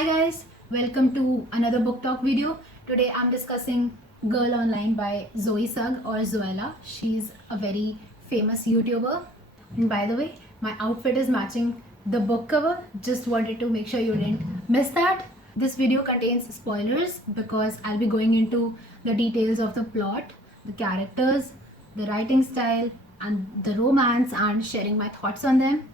Hi guys, welcome to another book talk video. Today I'm discussing Girl Online by Zoe Sugg or Zoella. She's a very famous YouTuber. And by the way, my outfit is matching the book cover. Just wanted to make sure you didn't miss that. This video contains spoilers because I'll be going into the details of the plot, the characters, the writing style, and the romance and sharing my thoughts on them.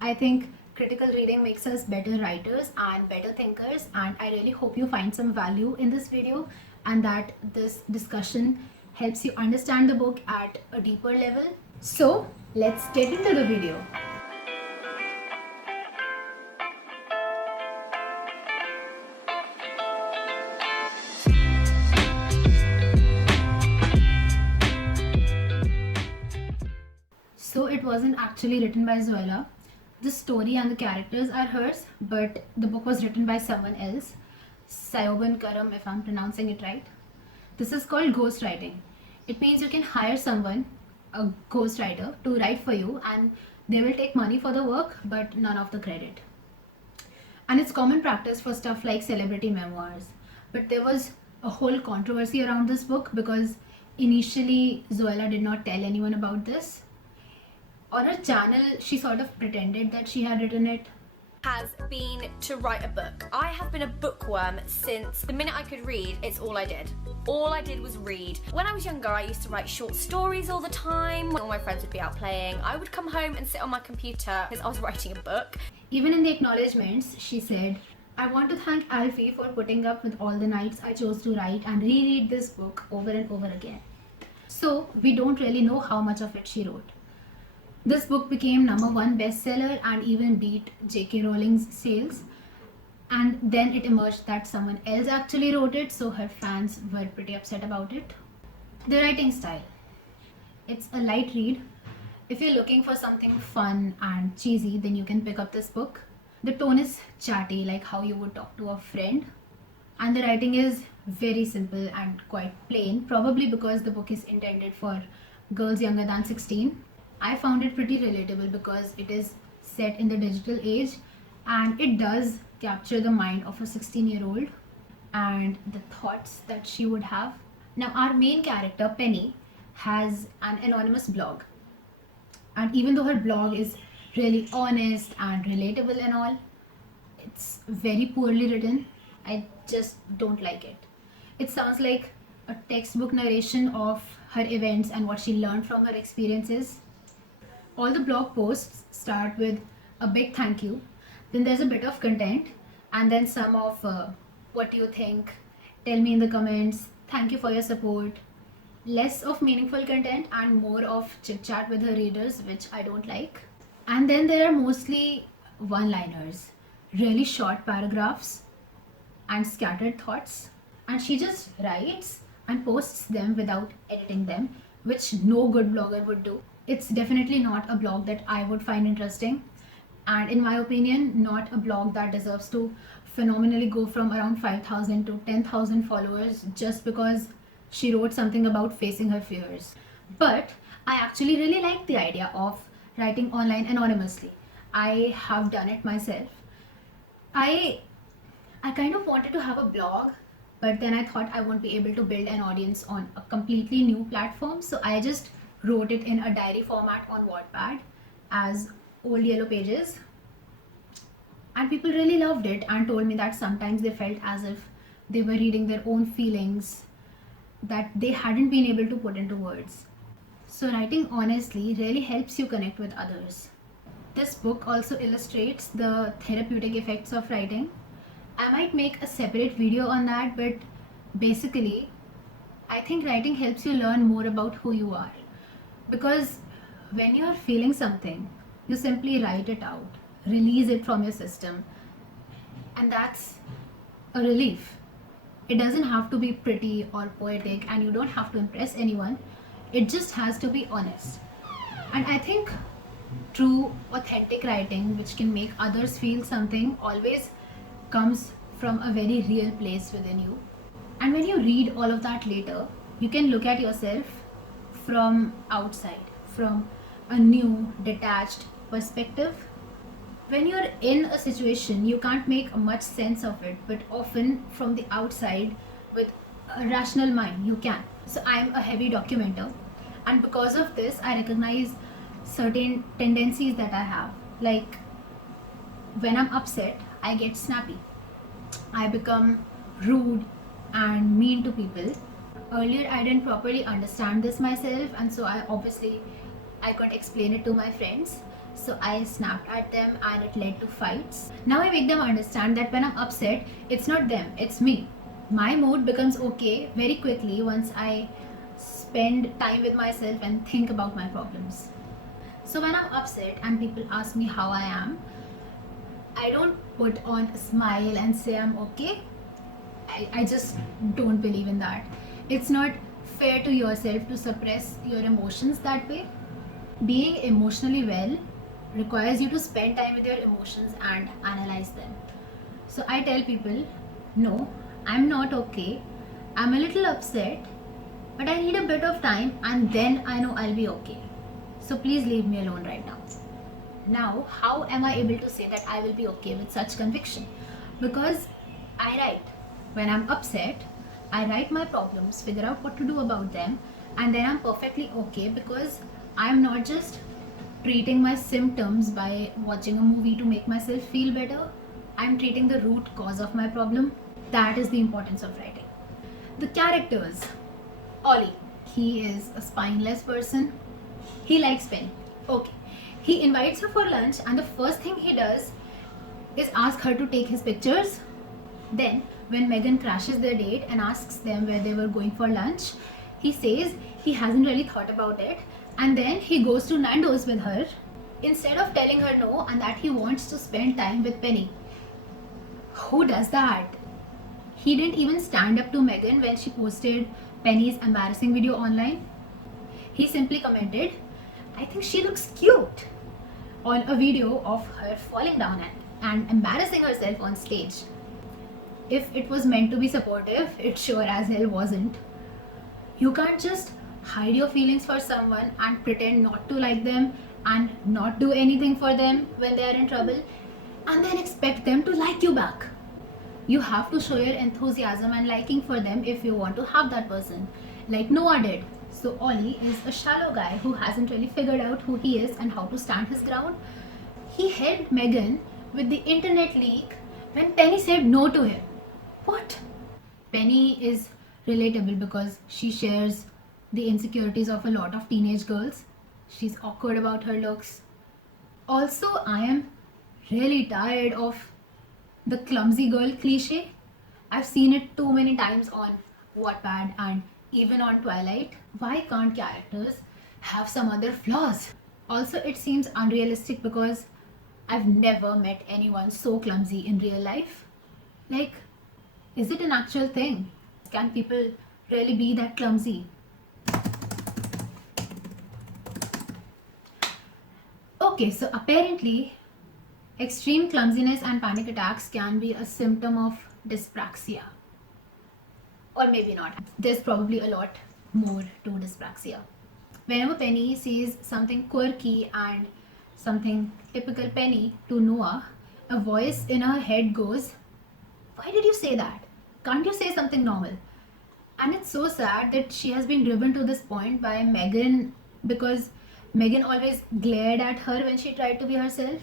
I think critical reading makes us better writers and better thinkers, and I really hope you find some value in this video and that this discussion helps you understand the book at a deeper level. So let's get into the video. So it wasn't actually written by Zoella. The story and the characters are hers, but the book was written by someone else. Sayoban Karam, if I'm pronouncing it right. This is called ghostwriting. It means you can hire someone, a ghostwriter, to write for you, and they will take money for the work, but none of the credit. And it's common practice for stuff like celebrity memoirs. But there was a whole controversy around this book because initially Zoella did not tell anyone about this. On her channel, she sort of pretended that she had written it. Has been to write a book. I have been a bookworm since the minute I could read. It's all I did. All I did was read. When I was younger, I used to write short stories all the time. When all my friends would be out playing, I would come home and sit on my computer because I was writing a book. Even in the acknowledgements, she said, "I want to thank Alfie for putting up with all the nights I chose to write and reread this book over and over again." So we don't really know how much of it she wrote. This book became #1 bestseller and even beat J.K. Rowling's sales. And then it emerged that someone else actually wrote it, so her fans were pretty upset about it. The writing style. It's a light read. If you're looking for something fun and cheesy, then you can pick up this book. The tone is chatty, like how you would talk to a friend. And the writing is very simple and quite plain, probably because the book is intended for girls younger than 16. I found it pretty relatable because it is set in the digital age and it does capture the mind of a 16-year-old and the thoughts that she would have. Now, our main character, Penny, has an anonymous blog. And even though her blog is really honest and relatable and all, it's very poorly written. I just don't like it. It sounds like a textbook narration of her events and what she learned from her experiences. All the blog posts start with a big thank you, then there's a bit of content, and then some of what do you think, tell me in the comments, thank you for your support. Less of meaningful content and more of chit chat with her readers, which I don't like. And then there are mostly one-liners, really short paragraphs and scattered thoughts, and she just writes and posts them without editing them, which no good blogger would do. It's definitely not a blog that I would find interesting, and in my opinion, not a blog that deserves to phenomenally go from around 5,000 to 10,000 followers just because she wrote something about facing her fears. But I actually really like the idea of writing online anonymously. I have done it myself. I kind of wanted to have a blog, but then I thought I won't be able to build an audience on a completely new platform, so I just wrote it in a diary format on Wattpad as Old Yellow Pages. And people really loved it and told me that sometimes they felt as if they were reading their own feelings that they hadn't been able to put into words. So writing honestly really helps you connect with others. This book also illustrates the therapeutic effects of writing. I might make a separate video on that, but basically, I think writing helps you learn more about who you are. Because when you're feeling something, you simply write it out, release it from your system, and that's a relief. It doesn't have to be pretty or poetic, and you don't have to impress anyone. It just has to be honest. And I think true, authentic writing, which can make others feel something, always comes from a very real place within you. And when you read all of that later, you can look at yourself from outside, from a new, detached perspective. When you're in a situation, you can't make much sense of it, but often from the outside, with a rational mind, you can. So I'm a heavy documenter, and because of this, I recognize certain tendencies that I have. Like when I'm upset, I get snappy. I become rude and mean to people. Earlier, I didn't properly understand this myself, and so I couldn't explain it to my friends. So I snapped at them, and it led to fights. Now I make them understand that when I'm upset, it's not them, it's me. My mood becomes okay very quickly once I spend time with myself and think about my problems. So when I'm upset and people ask me how I am, I don't put on a smile and say I'm okay. I just don't believe in that. It's not fair to yourself to suppress your emotions that way. Being emotionally well requires you to spend time with your emotions and analyze them. So I tell people, no, I'm not okay. I'm a little upset, but I need a bit of time and then I know I'll be okay. So please leave me alone right now. Now, how am I able to say that I will be okay with such conviction? Because I write. When I'm upset, I write my problems, figure out what to do about them, and then I'm perfectly okay because I'm not just treating my symptoms by watching a movie to make myself feel better. I'm treating the root cause of my problem. That is the importance of writing. The characters. Ollie. He is a spineless person. He likes Penny. Okay. He invites her for lunch, and the first thing he does is ask her to take his pictures. Then, when Megan crashes their date and asks them where they were going for lunch, he says he hasn't really thought about it, and then he goes to Nando's with her instead of telling her no and that he wants to spend time with Penny. Who does that? He didn't even stand up to Megan when she posted Penny's embarrassing video online. He simply commented, I think she looks cute, on a video of her falling down and embarrassing herself on stage. If it was meant to be supportive, it sure as hell wasn't. You can't just hide your feelings for someone and pretend not to like them and not do anything for them when they are in trouble and then expect them to like you back. You have to show your enthusiasm and liking for them if you want to have that person, like Noah did. So Ollie is a shallow guy who hasn't really figured out who he is and how to stand his ground. He helped Megan with the internet leak when Penny said no to him. What? Penny is relatable because she shares the insecurities of a lot of teenage girls. She's awkward about her looks. Also, I am really tired of the clumsy girl cliche. I've seen it too many times on Wattpad and even on Twilight. Why can't characters have some other flaws? Also, it seems unrealistic because I've never met anyone so clumsy in real life. Like, is it an actual thing? Can people really be that clumsy? Okay, so apparently, extreme clumsiness and panic attacks can be a symptom of dyspraxia. Or maybe not. There's probably a lot more to dyspraxia. Whenever Penny sees something quirky and something typical Penny to Noah, a voice in her head goes, why did you say that? Can't you say something normal? And it's so sad that she has been driven to this point by Megan because Megan always glared at her when she tried to be herself.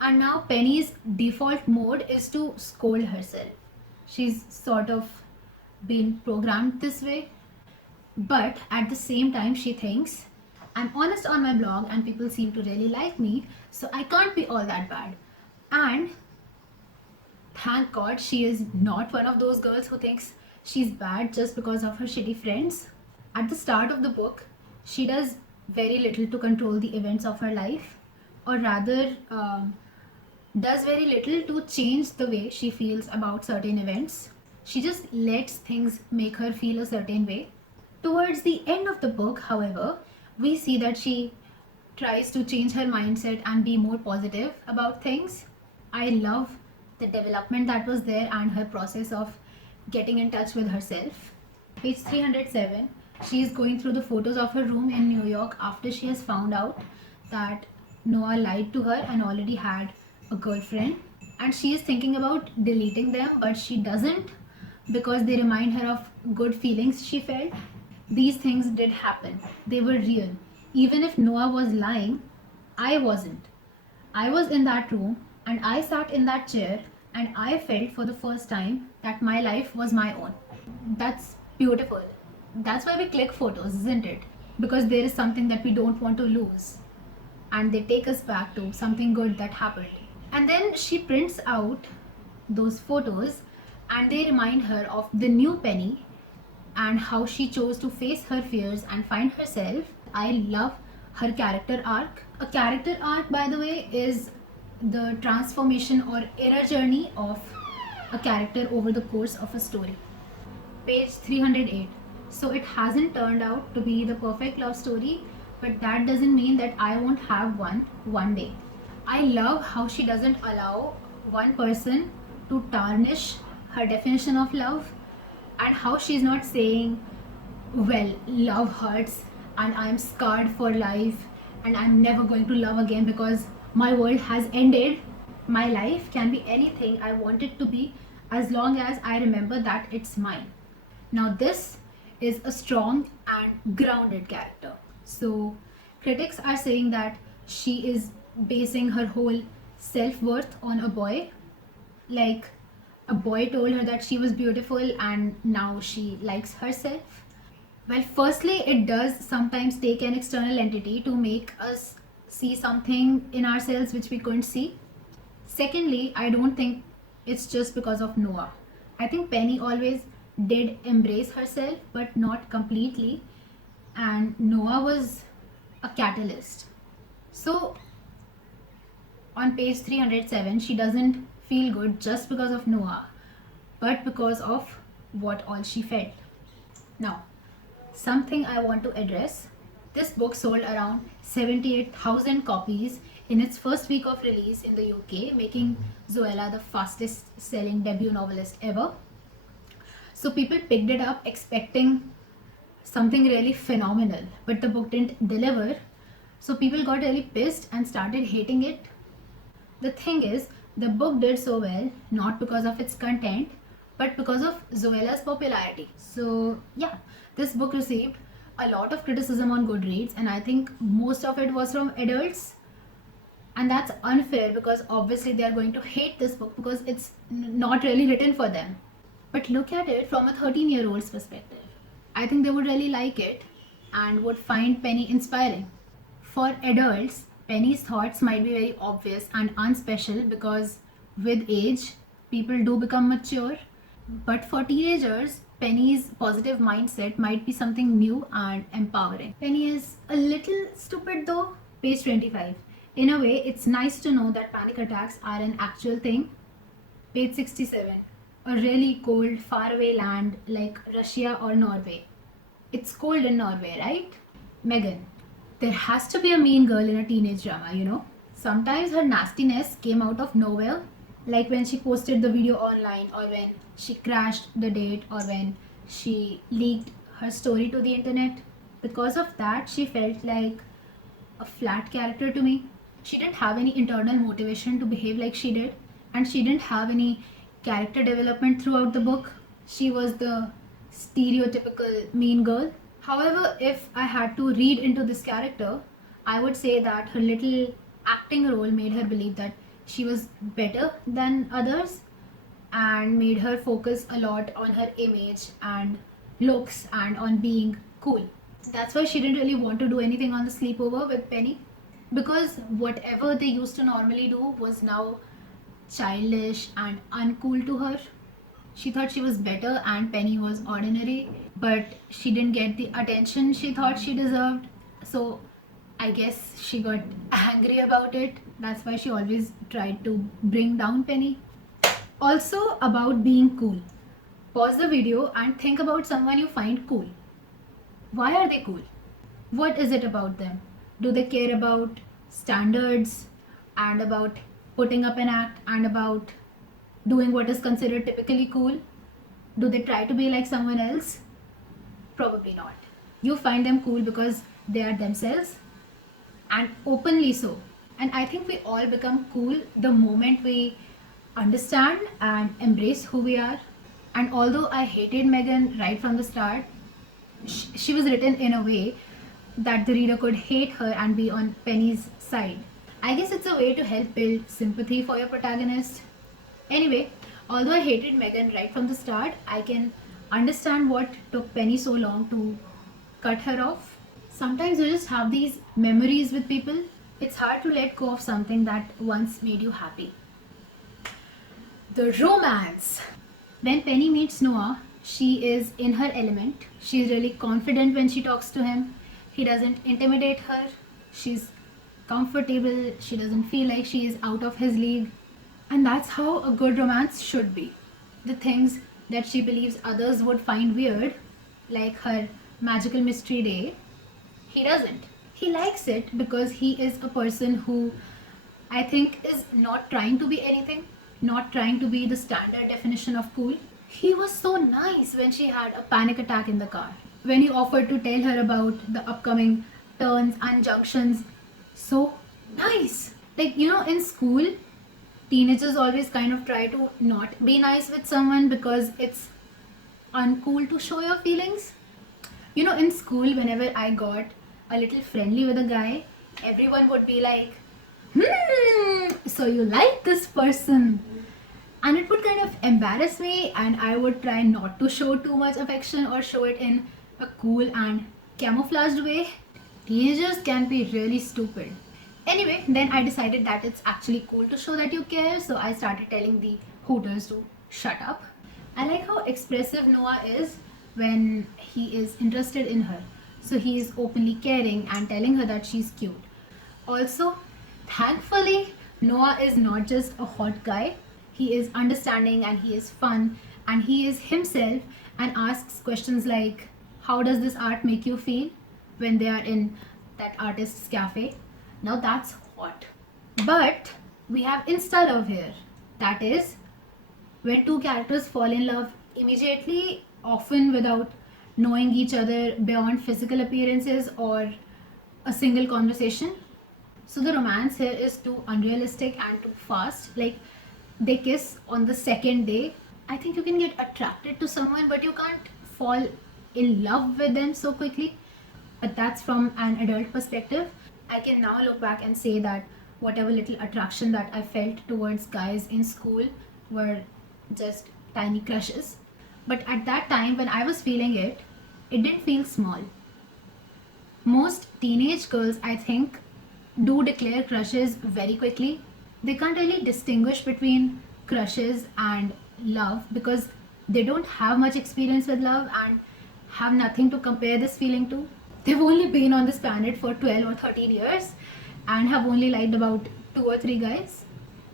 And now Penny's default mode is to scold herself. She's sort of been programmed this way. But at the same time, she thinks, I'm honest on my blog and people seem to really like me, so I can't be all that bad. And thank God she is not one of those girls who thinks she's bad just because of her shitty friends. At the start of the book, she does very little to control the events of her life, or rather, does very little to change the way she feels about certain events. She just lets things make her feel a certain way. Towards the end of the book, however, we see that she tries to change her mindset and be more positive about things. I love the development that was there and her process of getting in touch with herself. Page 307, she is going through the photos of her room in New York after she has found out that Noah lied to her and already had a girlfriend, and she is thinking about deleting them, but she doesn't because they remind her of good feelings she felt. These things did happen, they were real. Even if Noah was lying, I wasn't. I was in that room and I sat in that chair and I felt for the first time that my life was my own. That's beautiful. That's why we click photos, isn't it? Because there is something that we don't want to lose. And they take us back to something good that happened. And then she prints out those photos and they remind her of the new Penny and how she chose to face her fears and find herself. I love her character arc. A character arc, by the way, is the transformation or inner journey of a character over the course of a story. Page 308. So it hasn't turned out to be the perfect love story, but that doesn't mean that I won't have one day. I love how she doesn't allow one person to tarnish her definition of love, and how she's not saying, well, love hurts and I'm scarred for life and I'm never going to love again because my world has ended. My life can be anything I want it to be as long as I remember that it's mine. Now, this is a strong and grounded character. So, critics are saying that she is basing her whole self worth on a boy. Like, a boy told her that she was beautiful and now she likes herself. Well, firstly, it does sometimes take an external entity to make us see something in ourselves which we couldn't see. Secondly, I don't think it's just because of Noah. I think Penny always did embrace herself, but not completely. And Noah was a catalyst. So, on page 307, she doesn't feel good just because of Noah, but because of what all she felt. Now, something I want to address. This book sold around 78,000 copies in its first week of release in the UK, making Zoella the fastest selling debut novelist ever. So people picked it up expecting something really phenomenal, but the book didn't deliver. So people got really pissed and started hating it. The thing is, the book did so well not because of its content, but because of Zoella's popularity. So yeah, this book received a lot of criticism on Goodreads, and I think most of it was from adults. And that's unfair because obviously they are going to hate this book because it's not really written for them. But look at it from a 13-year-old's perspective. I think they would really like it and would find Penny inspiring. For adults, Penny's thoughts might be very obvious and unspecial because with age, people do become mature. But for teenagers, Penny's positive mindset might be something new and empowering. Penny is a little stupid though. Page 25. In a way, it's nice to know that panic attacks are an actual thing. Page 67. A really cold, faraway land like Russia or Norway. It's cold in Norway, right? Megan. There has to be a mean girl in a teenage drama, you know? Sometimes her nastiness came out of nowhere, like when she posted the video online, or when she crashed the date, or when she leaked her story to the internet. Because of that, she felt like a flat character to me. She didn't have any internal motivation to behave like she did, and she didn't have any character development throughout the book. She was the stereotypical mean girl. However, if I had to read into this character, I would say that her little acting role made her believe that she was better than others and made her focus a lot on her image and looks and on being cool. That's why she didn't really want to do anything on the sleepover with Penny, because whatever they used to normally do was now childish and uncool to her. She thought she was better and Penny was ordinary, but she didn't get the attention she thought she deserved. So I guess she got angry about it. That's why she always tried to bring down Penny. Also, about being cool. Pause the video and think about someone you find cool. Why are they cool? What is it about them? Do they care about standards and about putting up an act and about doing what is considered typically cool? Do they try to be like someone else? Probably not. You find them cool because they are themselves, and openly so. And I think we all become cool the moment we understand and embrace who we are. And although I hated Megan right from the start, she was written in a way that the reader could hate her and be on Penny's side. I guess it's a way to help build sympathy for your protagonist. Anyway, although I hated Megan right from the start, I can understand what took Penny so long to cut her off. Sometimes you just have these memories with people. It's hard to let go of something that once made you happy. The romance. When Penny meets Noah, she is in her element. She's really confident when she talks to him. He doesn't intimidate her. She's comfortable. She doesn't feel like she is out of his league. And that's how a good romance should be. The things that she believes others would find weird, like her magical mystery day, he doesn't. He likes it because he is a person who I think is not trying to be anything, not trying to be the standard definition of cool. He was so nice when she had a panic attack in the car, when he offered to tell her about the upcoming turns and junctions. So nice. Like, in school, teenagers always kind of try to not be nice with someone because it's uncool to show your feelings. In school, whenever I got a little friendly with a guy, everyone would be like, so you like this person. And it would kind of embarrass me, and I would try not to show too much affection or show it in a cool and camouflaged way. Teenagers can be really stupid. Anyway, then I decided that it's actually cool to show that you care, so I started telling the Hooters to shut up. I like how expressive Noah is when he is interested in her. So he is openly caring and telling her that she's cute. Also, thankfully, Noah is not just a hot guy. He is understanding and he is fun and he is himself and asks questions like, how does this art make you feel when they are in that artist's cafe? Now that's hot. But we have insta love here. That is, when two characters fall in love immediately, often without knowing each other beyond physical appearances or a single conversation. So the romance here is too unrealistic and too fast. Like, they kiss on the second day. I think you can get attracted to someone, but you can't fall in love with them so quickly. But that's from an adult perspective. I can now look back and say that whatever little attraction that I felt towards guys in school were just tiny crushes. But at that time when I was feeling it, it didn't feel small. Most teenage girls, I think, do declare crushes very quickly. They can't really distinguish between crushes and love because they don't have much experience with love and have nothing to compare this feeling to. They've only been on this planet for 12 or 13 years and have only liked about 2 or 3 guys.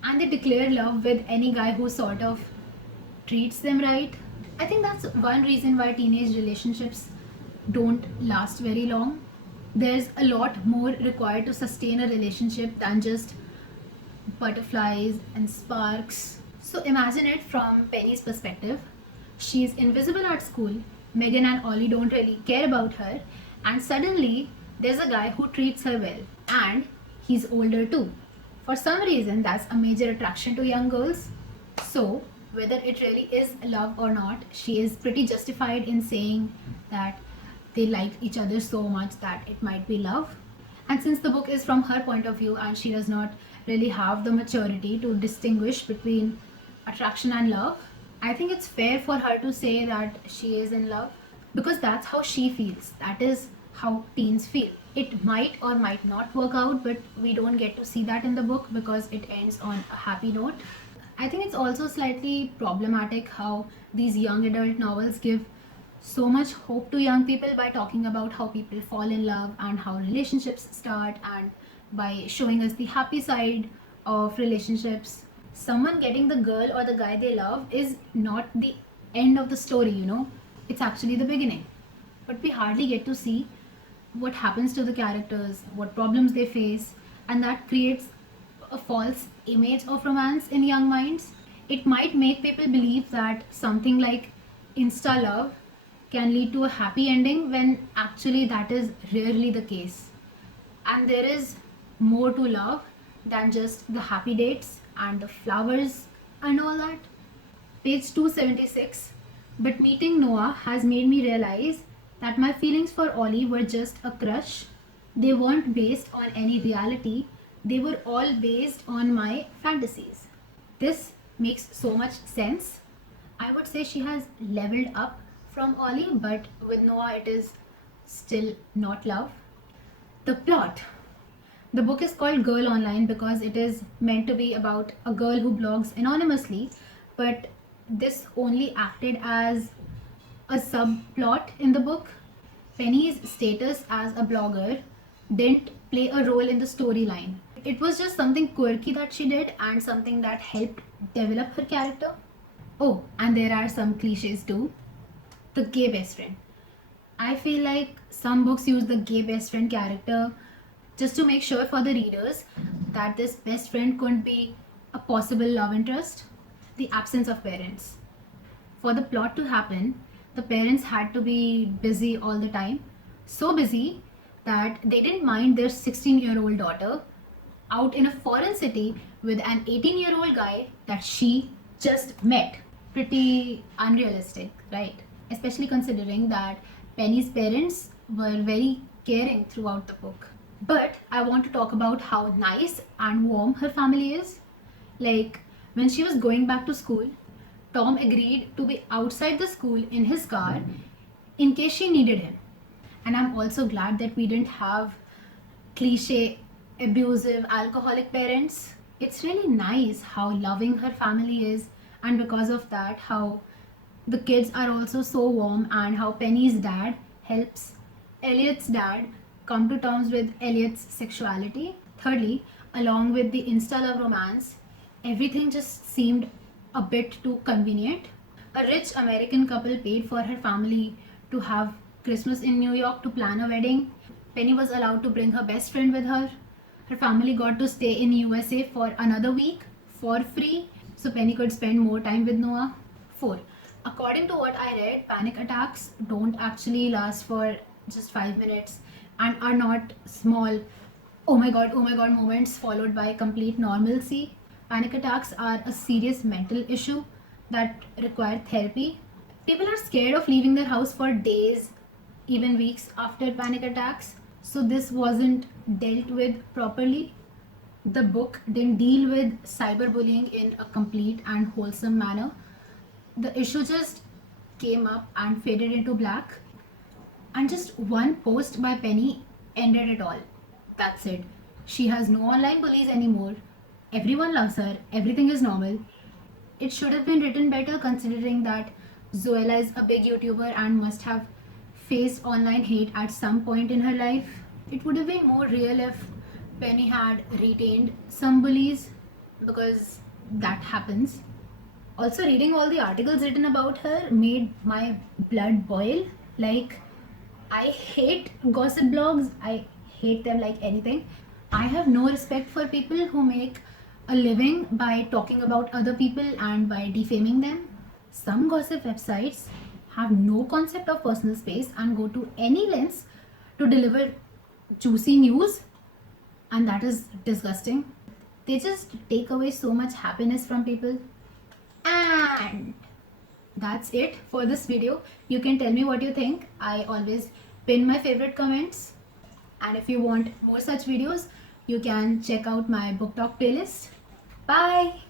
And they declare love with any guy who sort of treats them right. I think that's one reason why teenage relationships don't last very long. There's a lot more required to sustain a relationship than just butterflies and sparks. So imagine it from Penny's perspective. She's invisible at school. Megan and Ollie don't really care about her. And suddenly, there's a guy who treats her well. And he's older too. For some reason, that's a major attraction to young girls. So, whether it really is love or not, she is pretty justified in saying that they like each other so much that it might be love. And since the book is from her point of view and she does not really have the maturity to distinguish between attraction and love, I think it's fair for her to say that she is in love because that's how she feels. That is how teens feel. It might or might not work out, but we don't get to see that in the book because it ends on a happy note. I think it's also slightly problematic how these young adult novels give so much hope to young people by talking about how people fall in love and how relationships start, and by showing us the happy side of relationships. Someone getting the girl or the guy they love is not the end of the story, it's actually the beginning. But we hardly get to see what happens to the characters, what problems they face, and that creates a false image of romance in young minds. It might make people believe that something like insta love can lead to a happy ending when actually that is rarely the case. And there is more to love than just the happy dates and the flowers and all that. Page 276. But meeting Noah has made me realize that my feelings for Ollie were just a crush. They weren't based on any reality, they were all based on my fantasies. This makes so much sense. I would say she has leveled up from Ollie, but with Noah, it is still not love. The plot. The book is called Girl Online because it is meant to be about a girl who blogs anonymously, but this only acted as a subplot in the book. Penny's status as a blogger didn't play a role in the storyline. It was just something quirky that she did and something that helped develop her character. Oh, and there are some cliches too. The gay best friend. I feel like some books use the gay best friend character just to make sure for the readers that this best friend could be a possible love interest. The absence of parents. For the plot to happen, the parents had to be busy all the time. So busy that they didn't mind their 16-year-old daughter out in a foreign city with an 18-year-old guy that she just met. Pretty unrealistic, right? Especially considering that Penny's parents were very caring throughout the book. But I want to talk about how nice and warm her family is. Like, when she was going back to school, Tom agreed to be outside the school in his car in case she needed him. And I'm also glad that we didn't have cliche, abusive, alcoholic parents. It's really nice how loving her family is, and because of that, how the kids are also so warm, and how Penny's dad helps Elliot's dad come to terms with Elliot's sexuality. Thirdly, along with the insta love romance, everything just seemed a bit too convenient. A rich American couple paid for her family to have Christmas in New York to plan a wedding. Penny was allowed to bring her best friend with her. Her family got to stay in USA for another week for free, so Penny could spend more time with Noah. 4. According to what I read, panic attacks don't actually last for just 5 minutes and are not small oh my god moments followed by complete normalcy. Panic attacks are a serious mental issue that require therapy. People are scared of leaving their house for days, even weeks after panic attacks, so this wasn't dealt with properly. The book didn't deal with cyberbullying in a complete and wholesome manner. The issue just came up and faded into black, and just one post by Penny ended it all. That's it. She has no online bullies anymore. Everyone loves her. Everything is normal. It should have been written better considering that Zoella is a big YouTuber and must have faced online hate at some point in her life. It would have been more real if Penny had retained some bullies, because that happens. Also, reading all the articles written about her made my blood boil. Like, I hate gossip blogs. I hate them like anything. I have no respect for people who make a living by talking about other people and by defaming them. Some gossip websites have no concept of personal space and go to any lengths to deliver juicy news, and that is disgusting. They just take away so much happiness from people. And that's it for this video. You can tell me what you think. I always pin my favorite comments, and if you want more such videos, you can check out my book talk playlist. Bye.